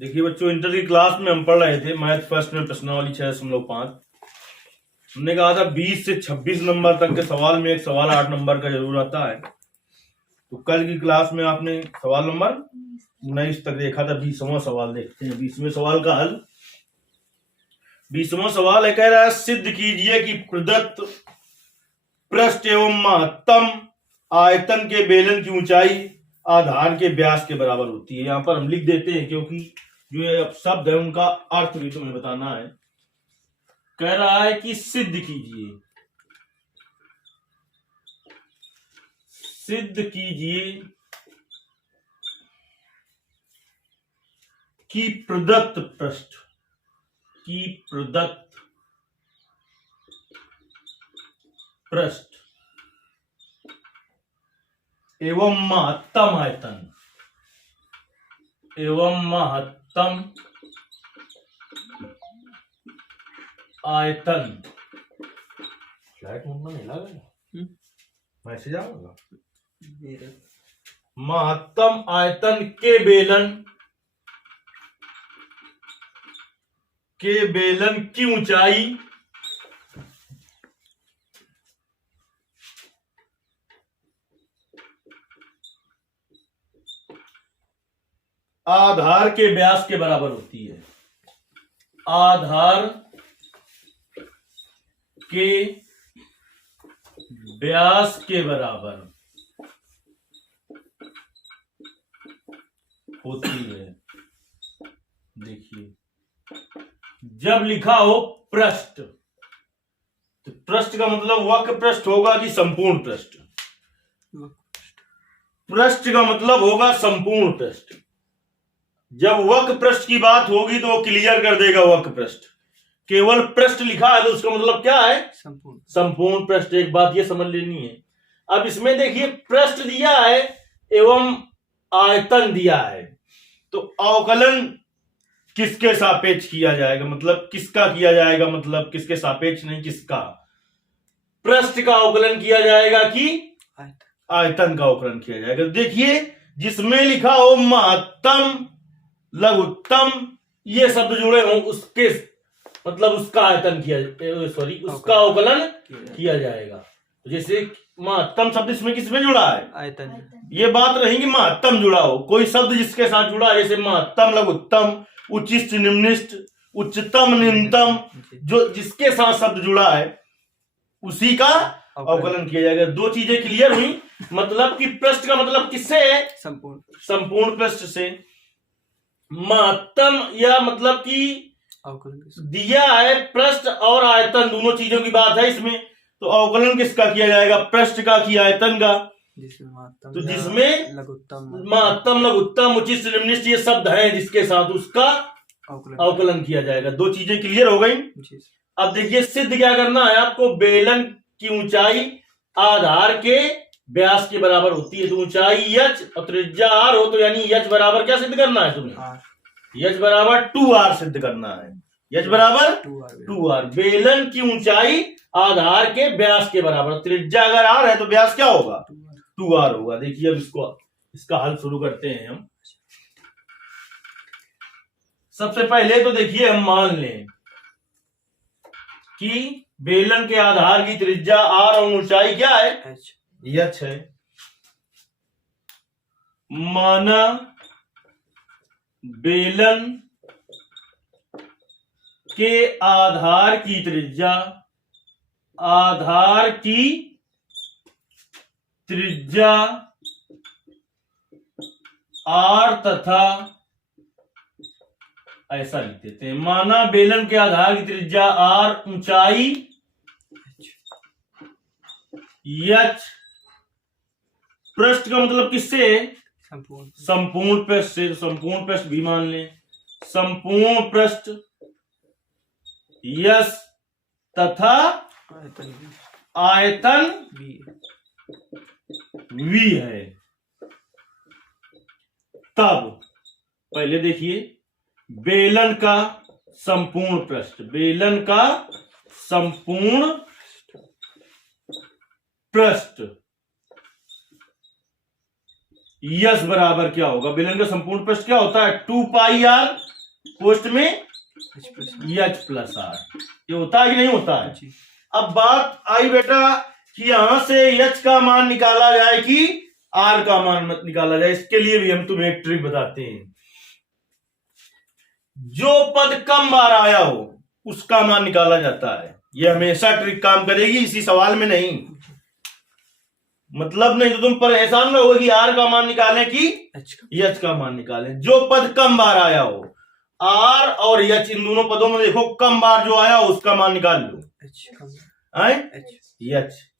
देखिए बच्चों, इंटर की क्लास में हम पढ़ रहे थे मैथ फर्स्ट में प्रश्नावली 6.5। हमने कहा था 20 से 26 नंबर तक के सवाल में एक सवाल 8 नंबर का जरूर आता है। तो कल की क्लास में आपने सवाल नंबर 19 तक देखा था। 20वां सवाल देखते हैं। 20वें सवाल का हल। 20वां सवाल है, कह रहा है सिद्ध कीजिए कि प्रदत्त पृष्ठ एवं महत्तम आयतन के बेलन की ऊंचाई आधार के व्यास के बराबर होती है। यहां पर हम लिख देते हैं क्योंकि जो ये शब्द है उनका अर्थ भी तुम्हें बताना है। कह रहा है कि सिद्ध कीजिए, सिद्ध कीजिए कि प्रदत्त पृष्ठ, की प्रदत्त पृष्ठ एवं महत्तम आयतन, एवं महत्तम आयतन, फ्लैट मोड में नहीं लगा, मैसेज आएगा, महत्तम आयतन के बेलन, के बेलन की ऊंचाई आधार के व्यास के बराबर होती है। आधार के व्यास के बराबर होती है। देखिए, जब लिखा हो पृष्ठ, तो पृष्ठ का मतलब वक्र पृष्ठ होगा कि संपूर्ण पृष्ठ? पृष्ठ का मतलब होगा संपूर्ण पृष्ठ। जब वक्र पृष्ठ की बात होगी तो वो क्लियर कर देगा वक्र पृष्ठ। केवल पृष्ठ लिखा है तो उसका मतलब क्या है? संपूर्ण, संपूर्ण पृष्ठ। एक बात ये समझ लेनी है। अब इसमें देखिए, पृष्ठ दिया है एवं आयतन दिया है, तो अवकलन किसके सापेक्ष किया जाएगा? मतलब किसका किया जाएगा? मतलब किसके सापेक्ष नहीं, किसका? पृष्ठ का अवकलन किया जाएगा कि आयतन का अवकलन किया जाएगा। देखिए, जिसमें लिखा हो महत्तम, लघुत्तम, ये शब्द जुड़े हो, उसके मतलब उसका आयतन किया, सॉरी, उसका अवकलन किया जाएगा। जैसे महत्तम शब्द इसमें किसमें जुड़ा है? आयतन। ये बात रही कि महत्तम जुड़ा हो, कोई शब्द जिसके साथ जुड़ा है, जैसे महत्तम, लघुत्तम, उच्चिष्ट, निम्निष्ट, उच्चतम, निम्नतम, जो जिसके साथ शब्द जुड़ा है उसी का अवकलन किया जाएगा। दो चीजें क्लियर हुई। मतलब कि पृष्ठ का मतलब किससे है? संपूर्ण, संपूर्ण पृष्ठ से। महत्तम या मतलब कि दिया है पृष्ठ और आयतन, दोनों चीजों की बात है इसमें, तो अवकलन किसका किया जाएगा? पृष्ठ का कि आयतन का? तो जिसमें महत्तम, लघुत्तम, उच्चिष्ट, निम्निष्ट ये शब्द हैं जिसके साथ उसका अवकलन किया जाएगा। दो चीजें क्लियर हो गई। अब देखिए, सिद्ध क्या करना है आपको? बेलन की ऊंचाई आधार के व्यास के बराबर होती है। तो ऊंचाई h और त्रिज्या r हो, तो यानी h बराबर क्या सिद्ध करना है तुम्हें? h बराबर 2r सिद्ध करना है। h बराबर 2r। बेलन की ऊंचाई आधार के व्यास के बराबर। त्रिज्या अगर r है तो व्यास क्या होगा? 2r होगा। देखिए, अब इसका हल शुरू करते हैं हम। सबसे पहले तो देखिए, हम मान लें कि बेलन के आधार की त्रिज्या r और ऊंचाई क्या है? h है। माना बेलन के आधार की त्रिज्या, आधार की त्रिज्या r तथा, ऐसा लिख देते हैं, माना बेलन के आधार की त्रिज्या r, ऊंचाई h, पृष्ठ का मतलब किससे? संपूर्ण पृष्ठ से। संपूर्ण पृष्ठ भी मान लें। संपूर्ण पृष्ठ यस तथा आयतन v है। तब पहले देखिए, बेलन का संपूर्ण पृष्ठ, बेलन का संपूर्ण पृष्ठ यस बराबर क्या होगा? बेलन का संपूर्ण पृष्ठ क्या होता है? 2 पाई r पोस्ट में एच प्लस आर। ये होता है कि नहीं होता है? अब बात आई बेटा कि यहां से एच का मान निकाला जाए कि आर का मान मत निकाला जाए। इसके लिए भी हम तुम्हें एक ट्रिक बताते हैं। जो पद कम बार आया हो उसका मान निकाला जाता है। ये हमेशा ट्रिक काम करेगी, इसी सवाल में नहीं। मतलब नहीं तो तुम परेशान में होगी कि आर का मान निकालें कि एच का मान निकालें। जो पद कम बार आया हो, आर और एच इन दोनों पदों में देखो कम बार जो आया हो उसका मान निकाल लो।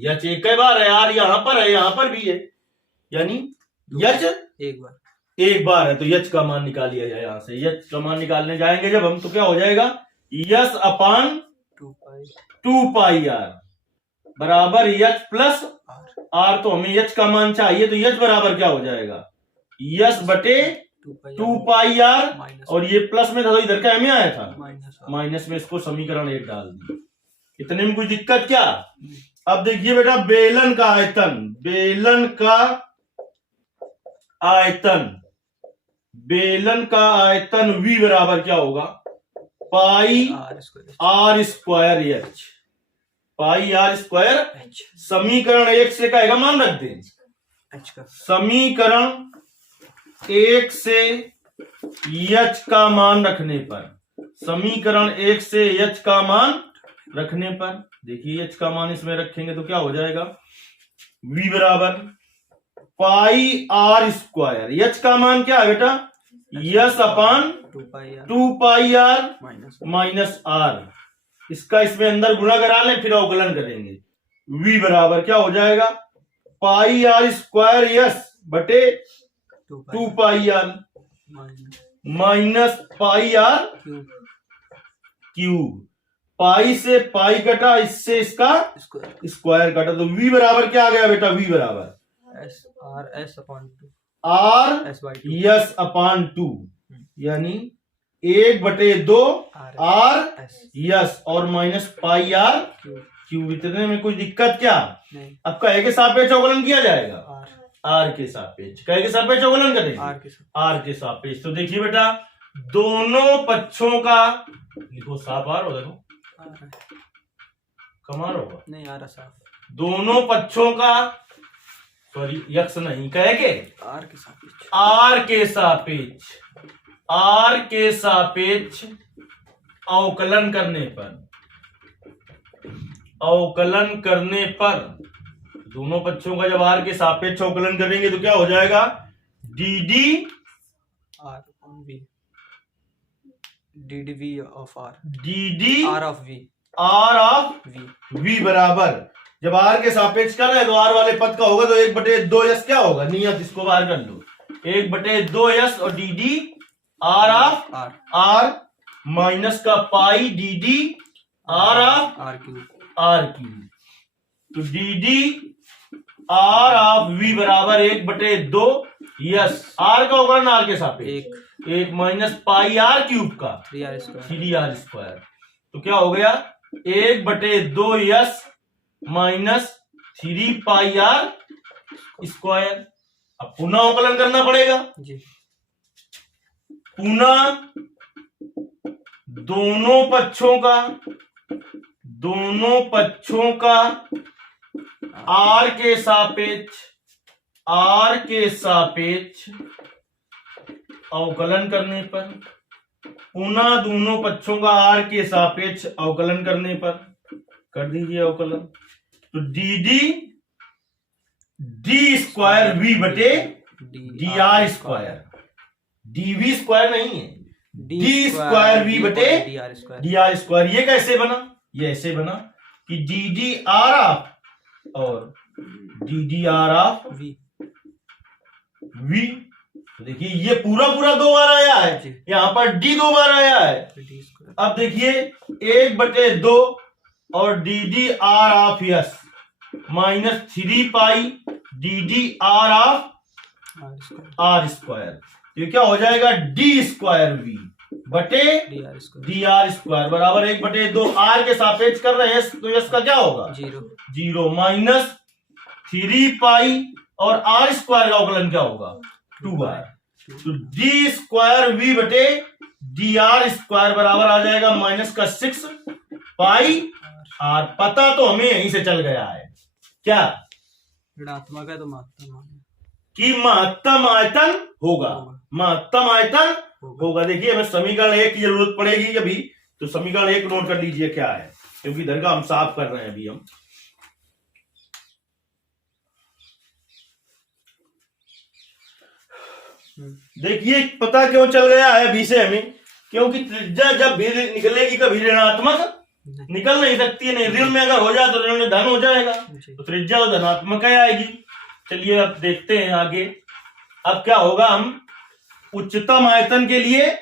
एच एक ही बार है, आर यहां पर है, यहां पर भी है, यानी एच एक बार है, तो एच का मान निकालिया जाए। यहां से एच का मान निकालने जाएंगे जब हम, तो क्या हो जाएगा? एच अपान 2 पाई आर बराबर एच प्लस आर। तो हमें एच का मान चाहिए, तो एच बराबर क्या हो जाएगा? एच बटे 2 पाई आर, और ये प्लस में था तो इधर क्या में आया था माइनस में। इसको समीकरण 1 डाल दिया। इतने में कोई दिक्कत क्या? अब देखिए बेटा, बेलन का आयतन, बेलन का आयतन V बराबर क्या होगा? Pi are square h, pi are square. समीकरण 1 से का मान रख दें। समीकरण 1 से एच का मान रखने पर, समीकरण 1 से एच का मान रखने पर, देखिए एच का मान इसमें रखेंगे तो क्या हो जाएगा? V बराबर पाई आर स्क्वायर। एच का मान क्या है बेटा? H upon 2 pi are minus R. इसका इसमें अंदर गुणा करा लें, फिर अवकलन करेंगे। V बराबर क्या हो जाएगा? पाई आर स्क्वायर एस बटे 2 pi are minus pi r cube. Pi से पाई कटा, इससे इसका स्क्वायर कटा, तो V बराबर क्या आ गया बेटा? V बराबर आर एस अपान 2, यानी 1/2 आर एस और माइनस पाई आर क्यूब। इतने में कोई दिक्कत क्या? अब कहे के सापेक्ष अवकलन किया जाएगा, आर के सापेक्ष। कहे के सापेक्ष अवकलन करेंगे आर के सापेक्ष। तो देखिए बेटा, दोनों पक्षों का लिखो साफ आर हो, देखो कमार होगा नहीं आ रहा साफ। दोनों पक्षों का, सॉरी यक्स नहीं, कहेंगे आर के सापेक्ष अवकलन करने पर, दोनों पक्षों का जब आर के सापेक्ष अवकलन करेंगे तो क्या हो जाएगा? डी ऑफ वी बराबर, जब आर के सापेक्ष कर रहे हैं तो आर वाले पद का होगा तो 1/2 यस क्या होगा? नियत, इसको बाहर कर लो। 1/2 यस और D R of r minus का pi D R of r cube. तो डी आर ऑफ वी बराबर 1/2 यस, आर का अवकलन आर के सापेक्ष 1 माइनस पाई आर क्यूब का 3r स्क्वायर। तो क्या हो गया? 1/2 S minus 3 pi are square. अब पुनः अवकलन करना पड़ेगा जी। पुनः दोनों पक्षों का आर के सापेक्ष अवकलन करने पर, पुनः दोनों पक्षों का आर के सापेक्ष अवकलन करने पर कर दीजिए अवकलन। तो डी स्क्वायर वी बटे D R square, DV square नहीं है, डी स्क्वायर वी बटे डी आर स्क्वायर। ये कैसे बना? ये ऐसे बना कि डी आर ऑफ और डी आर ऑफ वी। देखिए ये पूरा 2 बार आया है, यहां पर डी 2 बार आया है। अब देखिए 1/2 और D R of S minus 3 pi D R of R square. ये क्या हो जाएगा? डी स्क्वायर वी बटे डी आर स्क्वायर बराबर 1/2। आर के सापेक्ष कर रहे हैं तो यस का क्या होगा? 0 माइनस 3 पाई और आर स्क्वायर का अवकलन क्या होगा? 2r। तो डी स्क्वायर वी बटे डी आर स्क्वायर बराबर आ जाएगा माइनस का 6 पाई आर। पता तो हमें यहीं से चल गया है क्या, ऋणात्मक है तो महत्तम कि महत्तम आयतन होगा, महत्तम आयतन होगा। देखिए हमें समीकरण 1 की जरूरत पड़ेगी अभी, तो समीकरण 1 नोट कर लीजिए क्या है, क्योंकि इधर का हम साफ कर रहे हैं अभी हम। देखिए पता क्यों चल गया है अभी से हमें, क्योंकि त्रिज्या जब भी निकलेगी कभी ऋणात्मक निकल नहीं सकती है, नहीं ऋण में अगर हो जाए तो ऋण में धन हो जाएगा, तो त्रिज्या धनात्मक ही आएगी। चलिए अब देखते हैं आगे। अब क्या होगा, हम उच्चतम आयतन के लिए,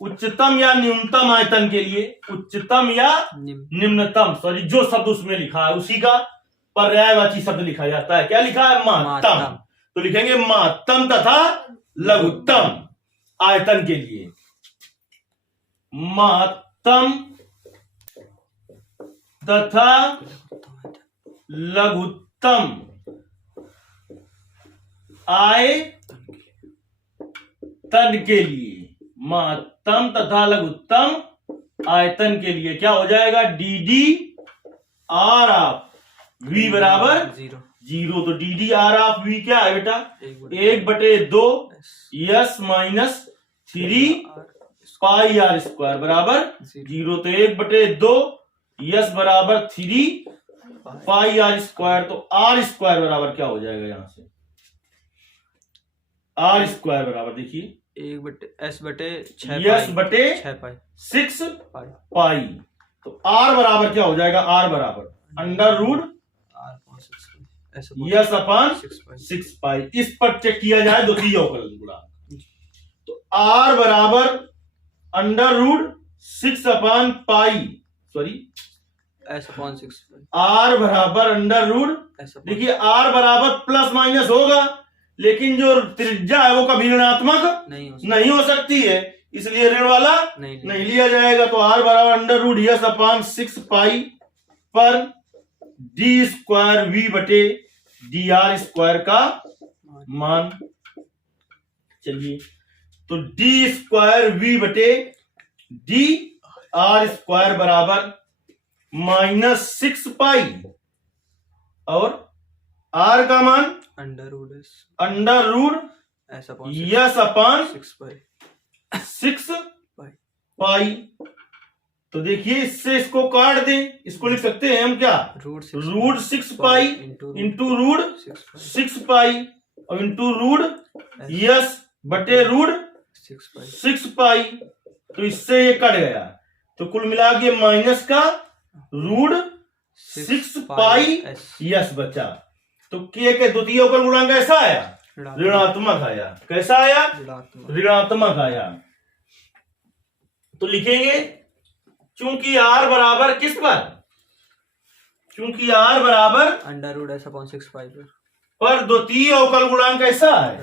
उच्चतम या न्यूनतम आयतन के लिए, उच्चतम या निम्नतम, सॉरी जो शब्द उसमें लिखा है उसी का पर्यायवाची शब्द लिखा जाता है। क्या लिखा है, महत्तम। तो लिखेंगे महत्तम तथा लघुत्तम आयतन के लिए, महत्तम तथा लघुत्तम आयतन के लिए, महत्तम तथा लघुत्तम आयतन के लिए क्या हो जाएगा, D D are of we बराबर 0। तो D D are of V क्या है बेटा, 1/2 S minus 3 pi are square बराबर 0। तो 1/2 यस बराबर 3 पाई आर स्क्वायर। तो आर स्क्वायर बराबर क्या हो जाएगा, यहां से आर स्क्वायर बराबर देखिए 1/6 पाई। तो आर बराबर क्या हो जाएगा, आर बराबर अंडर रूट यस अपॉन 6 पाई। इस पर चेक किया जाए द्वितीय अवकलन गुणांक, तो आर बराबर under root 6 upon pi, sorry R बराबर अंडर रूट, देखिए आर बराबर प्लस माइनस होगा, लेकिन जो त्रिज्या है वो कभी ऋणात्मक नहीं हो सकती है, इसलिए ऋण वाला नहीं लिया जाएगा। तो आर बराबर अंडर रूट यस अपॉन 6 पाई पर डी स्क्वायर वी बटे डी आर स्क्वायर का मान। चलिए तो डी स्क्वायर वी बटे डी आर स्क्वायर बराबर -6 पाई और आर का मान अंडर रूट यस अपॉन 6 पाई। तो देखिए इससे इसको काट दें, इसको लिख सकते हैं हम क्या, रूट 6 पाई इंटू रूट 6 पाई और इंटू रूट यस बटे रूट 6 पाई। तो इससे ये कट गया, तो कुल मिला के माइनस का रूट 6 पाई यस बचा। तो के द्वितीय अवकल गुणांक कैसा आया, ऋणात्मक आया। कैसा आया, ऋणात्मक आया। तो लिखेंगे चूंकि आर बराबर किस पर, चूंकि आर बराबर अंडर रूट एस अपॉन 6 पाई पर द्वितीय अवकल गुणांक कैसा है,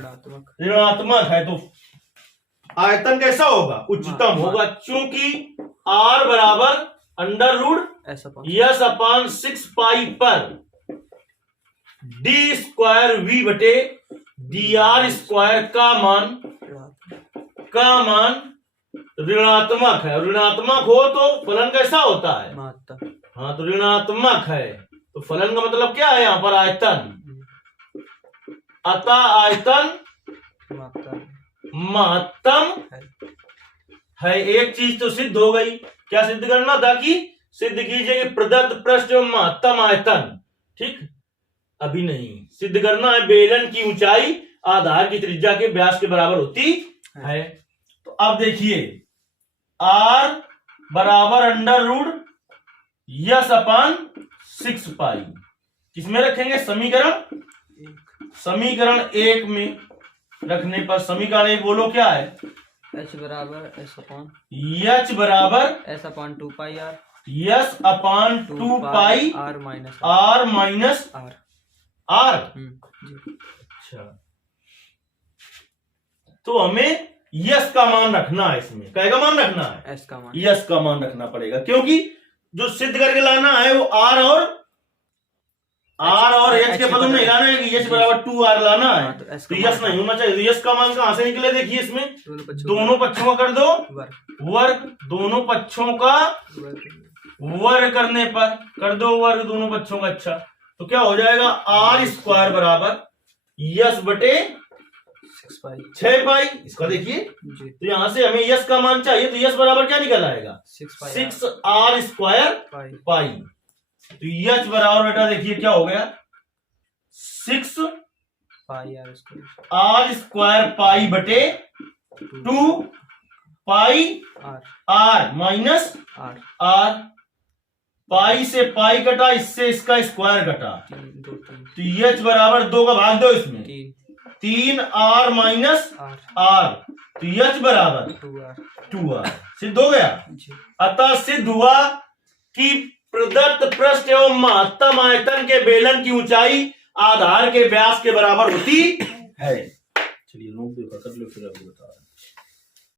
ऋणात्मक है। तो आयतन कैसा होगा, उच्चतम होगा, चूंकि आर बराबर अंडर रूट यस अपॉन 6 पाई पर डी स्क्वायर वी बटे डी आर स्क्वायर का मान ऋणात्मक है। ऋणात्मक हो तो फलन कैसा होता है, हाँ तो ऋणात्मक है, तो फलन का मतलब क्या है यहाँ पर, आयतन। अतः आयतन महत्तम है। एक चीज तो सिद्ध हो गई, क्या सिद्ध करना था कि सिद्ध कीजिए कि प्रदत्त पृष्ठ महत्तम आयतन, ठीक, अभी नहीं सिद्ध करना है बेलन की ऊंचाई आधार की त्रिज्या के व्यास के बराबर होती है। तो अब देखिए आर बराबर अंडर रूट यस अपॉन 6 पाई किसमें रखेंगे, समीकरण 1 में रखने पर समीकरण 1 बोलो क्या है, एच बराबर S upon 2 pi R, S upon 2 pi are minus R. अच्छा तो हमें यस का मान रखना है, इसमें क्या का मान रखना है, एस का मान, यस का मान रखना पड़ेगा, क्योंकि जो सिद्ध करके लाना है वो आर और आर और एच के पदों में हिलाना है कि एच बराबर 2r लाना है, तो S तो का यस नहीं होना चाहिए। तो यस का मान कहां से निकले देखिए इसमें, दोनों दोनों पक्षों पक्षों का कर दो वर्ग वर्ग, दोनों पक्षों का वर्ग करने पर कर दो वर्ग दोनों पक्षों का। अच्छा तो क्या हो जाएगा, आर स्क्वायर बराबर यस बटे 6 पाई। इसका देखिए जी तो यहां से हमें यस का मान चाहिए, तो यस बराबर क्या निकल आएगा 6r स्क्वायर पाई। तो यच बराबर बेटा देखिए क्या हो गया 6 पाई r स्क्वायर पाई बटे 2 पाई r माइनस r। पाई से पाई कटा, इससे इसका स्क्वायर कटा, तो यच बराबर 2 का भाग दो इसमें, 3r माइनस r, तो यच बराबर 2r। सिद्ध हो गया। अतः सिद्ध हुआ कि प्रदत्त पृष्ठ एवं महत्तम आयतन के बेलन की ऊंचाई आधार के व्यास के बराबर होती है। चलिए नोट देखा कर लो, फिर आपको बता रहा हूं।